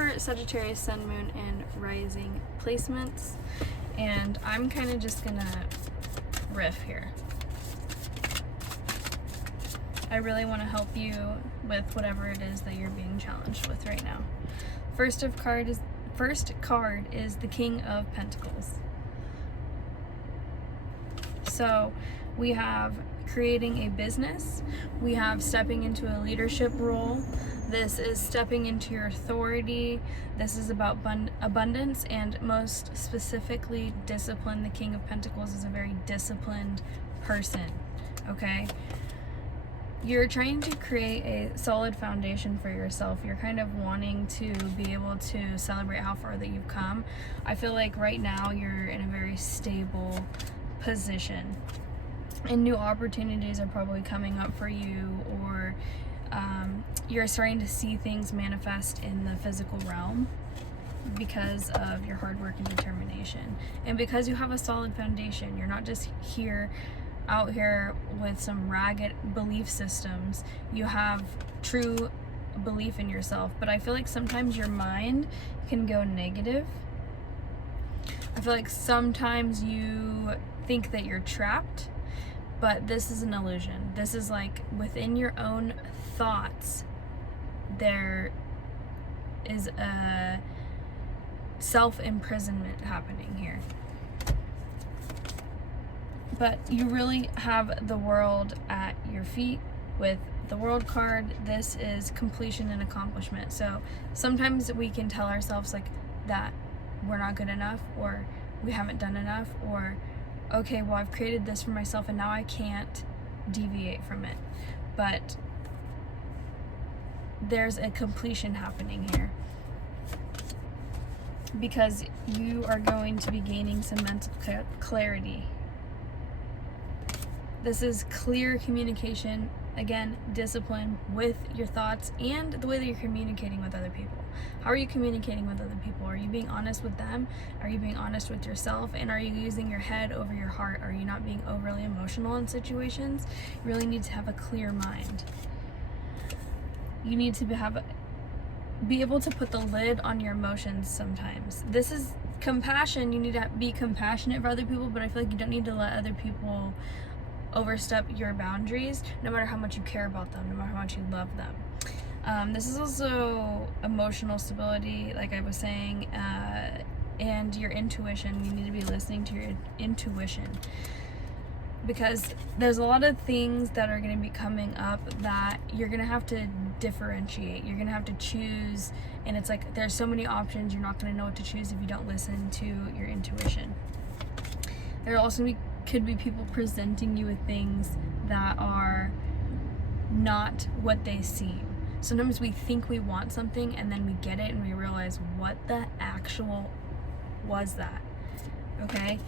for Sagittarius, Sun, Moon, and Rising placements, and I'm kind of just gonna riff here. I really want to help you with whatever it is that you're being challenged with right now. First card is the King of Pentacles. So we have creating a business, we have stepping into a leadership role. This is stepping into your authority. This is about abundance, and most specifically discipline. The King of Pentacles is a very disciplined person, okay? You're trying to create a solid foundation for yourself. You're kind of wanting to be able to celebrate how far that you've come. I feel like right now you're in a very stable position, and new opportunities are probably coming up for you, or you're starting to see things manifest in the physical realm because of your hard work and determination, and because you have a solid foundation. You're not just out here with some ragged belief systems. You have true belief in yourself, but I feel like sometimes your mind can go negative. I feel like sometimes you think that you're trapped, but this is an illusion. This is like within your own thoughts, there is a self-imprisonment happening here. But you really have the world at your feet with the World card. This is completion and accomplishment. So sometimes we can tell ourselves like that we're not good enough, or we haven't done enough, or okay, well, I've created this for myself and now I can't deviate from it. But there's a completion happening here, because you are going to be gaining some mental clarity. This is clear communication, again, discipline with your thoughts and the way that you're communicating with other people. How are you communicating with other people? Are you being honest with them? Are you being honest with yourself? And are you using your head over your heart? Are you not being overly emotional in situations? You really need to have a clear mind. You need to be able to put the lid on your emotions sometimes. This is compassion. You need to be compassionate for other people, but I feel like you don't need to let other people overstep your boundaries, no matter how much you care about them, no matter how much you love them. This is also emotional stability, like I was saying, and your intuition. You need to be listening to your intuition, because there's a lot of things that are going to be coming up that you're going to have to differentiate. You're going to have to choose, and it's like there's so many options. You're not going to know what to choose if you don't listen to your intuition. There also could be people presenting you with things that are not what they seem. Sometimes we think we want something and then we get it and we realize, what the actual was that? Okay?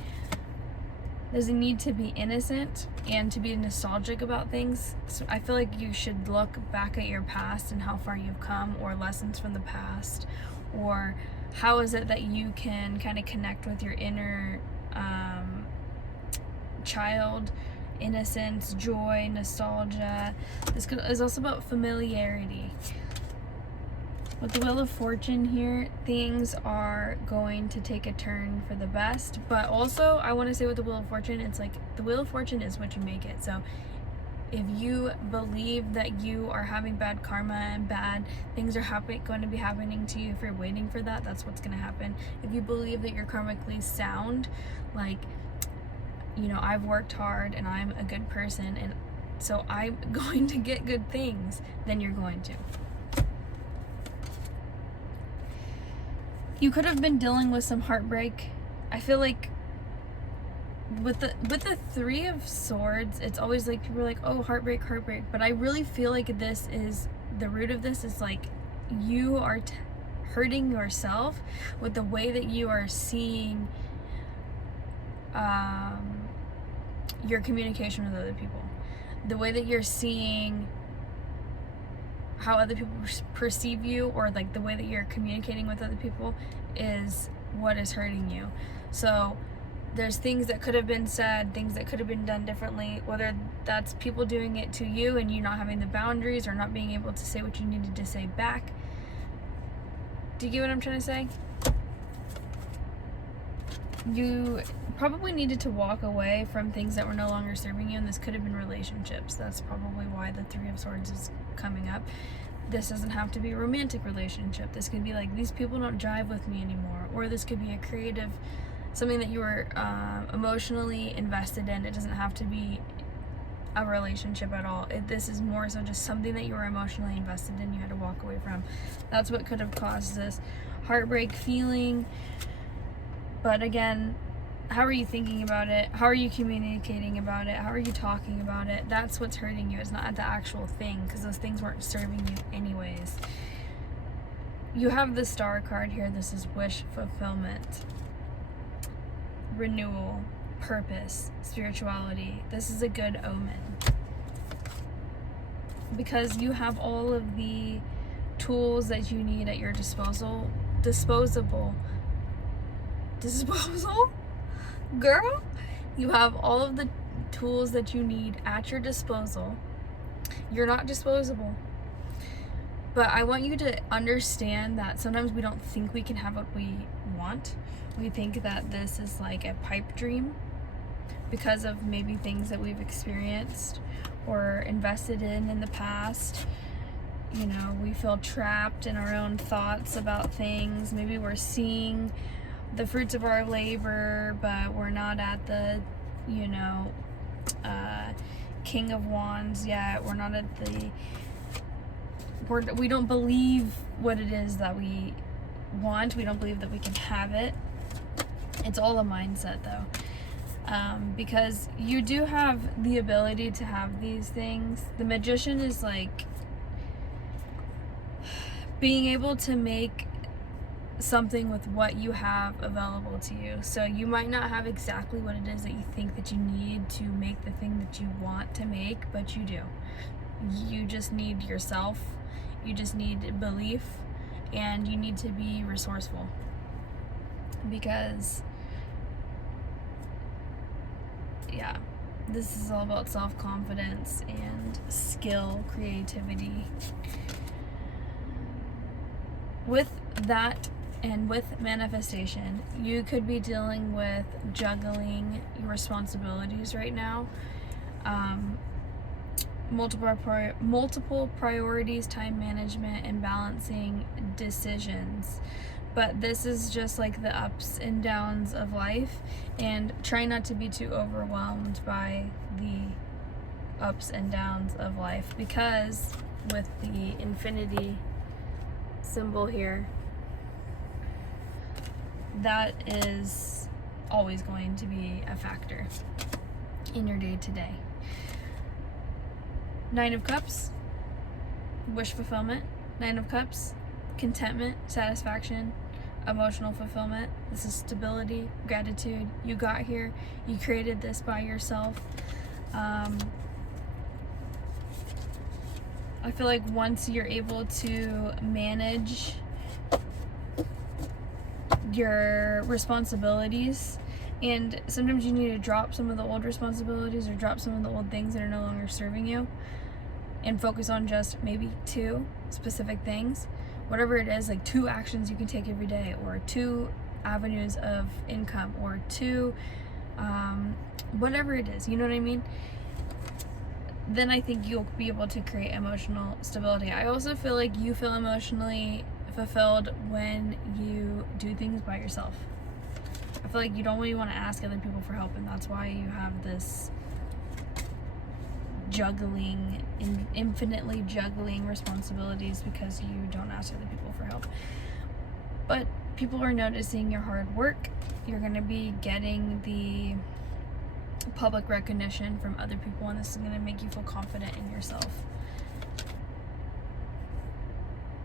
There's a need to be innocent and to be nostalgic about things. So I feel like you should look back at your past and how far you've come, or lessons from the past, or how is it that you can kind of connect with your inner child, innocence, joy, nostalgia. This is also about familiarity. With the Wheel of Fortune here, things are going to take a turn for the best, but also I want to say with the Wheel of Fortune, it's like the Wheel of Fortune is what you make it. So if you believe that you are having bad karma and bad things are going to be happening to you, if you're waiting for that, that's what's going to happen. If you believe that you're karmically sound, like, you know, I've worked hard and I'm a good person and so I'm going to get good things, then you're going to. You could have been dealing with some heartbreak. I feel like with the Three of Swords, it's always like people are like, oh, heartbreak, but I really feel like this is the root of this is like you are hurting yourself with the way that you are seeing your communication with other people, the way that you're seeing how other people perceive you, or like the way that you're communicating with other people is what is hurting you. So there's things that could have been said, things that could have been done differently, whether that's people doing it to you and you not having the boundaries or not being able to say what you needed to say back Do you get what I'm trying to say? You probably needed to walk away from things that were no longer serving you, and this could have been relationships. That's probably why the Three of Swords is coming up. This doesn't have to be a romantic relationship. This could be like, these people don't jive with me anymore. Or this could be a creative, something that you were emotionally invested in. It doesn't have to be a relationship at all. This is more so just something that you were emotionally invested in, you had to walk away from. That's what could have caused this heartbreak feeling. But again, how are you thinking about it? How are you communicating about it? How are you talking about it? That's what's hurting you. It's not the actual thing, because those things weren't serving you anyways. You have the Star card here. This is wish fulfillment, renewal, purpose, spirituality. This is a good omen, because you have all of the tools that you need at your disposal. Disposal? Girl, you have all of the tools that you need at your disposal. You're not disposable. But I want you to understand that sometimes we don't think we can have what we want. We think that this is like a pipe dream because of maybe things that we've experienced or invested in the past. You know, we feel trapped in our own thoughts about things. Maybe we're seeing the fruits of our labor, but we're not at the, you know, King of Wands yet. We're not at the, we don't believe what it is that we want. We don't believe that we can have it. It's all a mindset though. Because you do have the ability to have these things. The Magician is like being able to make something with what you have available to you. So you might not have exactly what it is that you think that you need to make the thing that you want to make, but you do. You just need yourself. You just need belief, and you need to be resourceful, because yeah, this is all about self-confidence and skill, creativity. With that and with manifestation, you could be dealing with juggling your responsibilities right now. Multiple priorities, time management, and balancing decisions. But this is just like the ups and downs of life, and try not to be too overwhelmed by the ups and downs of life, because with the infinity symbol here, that is always going to be a factor in your day-to-day. Nine of Cups, wish fulfillment. Nine of Cups, contentment, satisfaction, emotional fulfillment. This is stability, gratitude. You got here. You created this by yourself. I feel like once you're able to manage your responsibilities, and sometimes you need to drop some of the old responsibilities or drop some of the old things that are no longer serving you, and focus on just maybe 2 specific things, whatever it is, like 2 actions you can take every day, or 2 avenues of income, or 2 whatever it is, you know what I mean? Then I think you'll be able to create emotional stability. I also feel like you feel emotionally fulfilled when you do things by yourself. I feel like you don't really want to ask other people for help, and that's why you have this juggling, infinitely juggling responsibilities, because you don't ask other people for help. But people are noticing your hard work. You're going to be getting the public recognition from other people, and this is going to make you feel confident in yourself.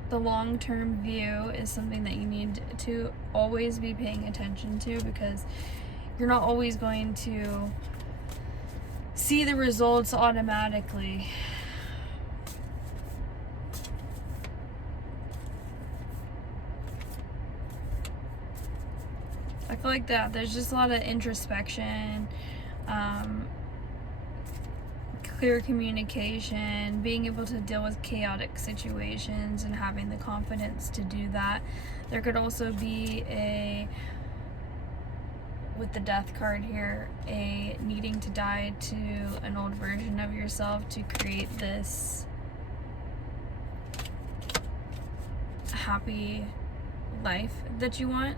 The long-term view is something that you need to always be paying attention to, because you're not always going to see the results automatically. I feel like that there's just a lot of introspection, clear communication, being able to deal with chaotic situations and having the confidence to do that. There could also be with the death card here, a needing to die to an old version of yourself to create this happy life that you want.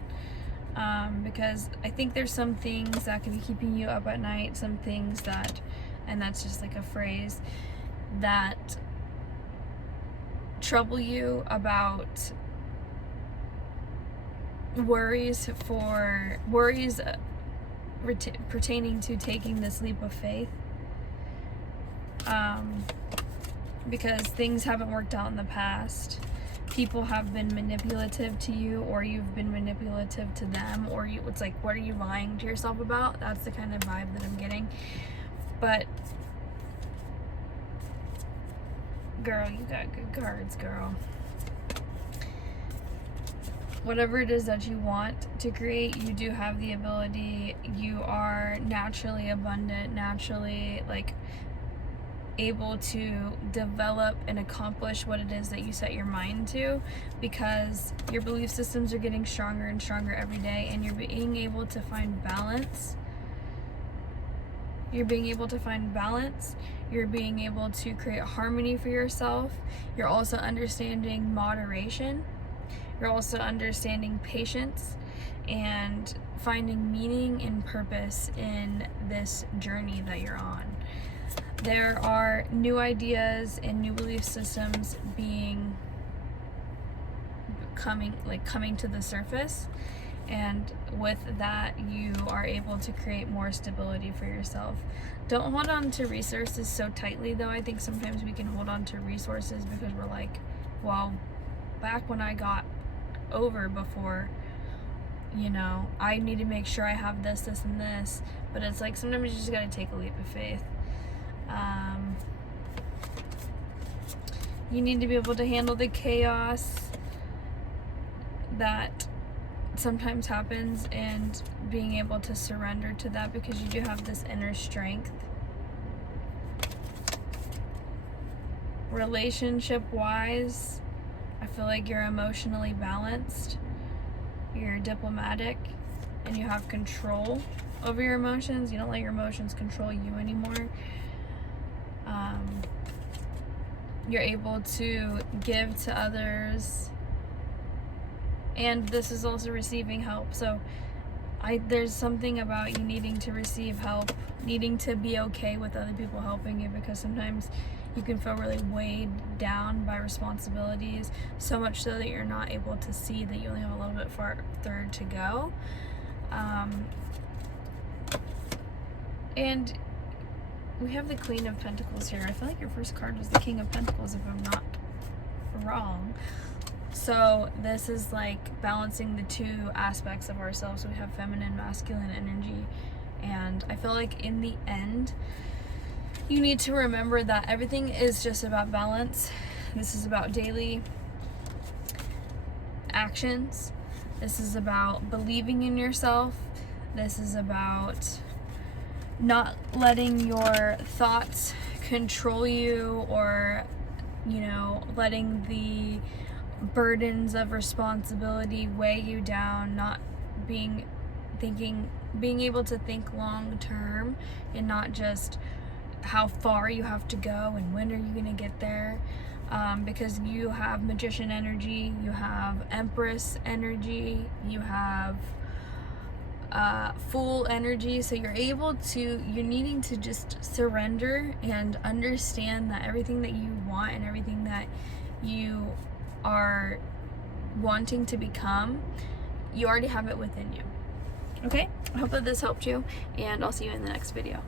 Because I think there's some things that can be keeping you up at night, some things that, and that's just like a phrase, that trouble you about worries pertaining to taking this leap of faith, because things haven't worked out in the past. People have been manipulative to you, or you've been manipulative to them, or it's like, what are you lying to yourself about? That's the kind of vibe that I'm getting. But girl, you got good cards, girl. Whatever it is that you want to create, you do have the ability. You are naturally abundant, naturally like able to develop and accomplish what it is that you set your mind to, because your belief systems are getting stronger and stronger every day, and you're being able to find balance. You're being able to find balance. You're being able to create harmony for yourself. You're also understanding moderation. You're also understanding patience and finding meaning and purpose in this journey that you're on. There are new ideas and new belief systems coming to the surface, and with that you are able to create more stability for yourself. Don't hold on to resources so tightly though. I think sometimes we can hold on to resources because we're like, well, back when I got over before, you know, I need to make sure I have this, this, and this. But it's like, sometimes you just gotta take a leap of faith. You need to be able to handle the chaos that sometimes happens, and being able to surrender to that, because you do have this inner strength. Relationship wise, I feel like you're emotionally balanced, you're diplomatic, and you have control over your emotions. You don't let your emotions control you anymore. You're able to give to others, and this is also receiving help. So there's something about you needing to receive help, needing to be okay with other people helping you, because sometimes you can feel really weighed down by responsibilities, so much so that you're not able to see that you only have a little bit farther to go. And we have the Queen of Pentacles here. I feel like your first card was the King of Pentacles, if I'm not wrong. So this is like balancing the two aspects of ourselves. We have feminine, masculine energy. And I feel like in the end, you need to remember that everything is just about balance. This is about daily actions. This is about believing in yourself. This is about not letting your thoughts control you, or, you know, letting the burdens of responsibility weigh you down, not being able to think long term, and not just how far you have to go and when are you going to get there, because you have Magician energy, you have Empress energy, you have Fool energy. So you're needing to just surrender and understand that everything that you want and everything that you are wanting to become, you already have it within you. Okay, I hope that this helped you, and I'll see you in the next video.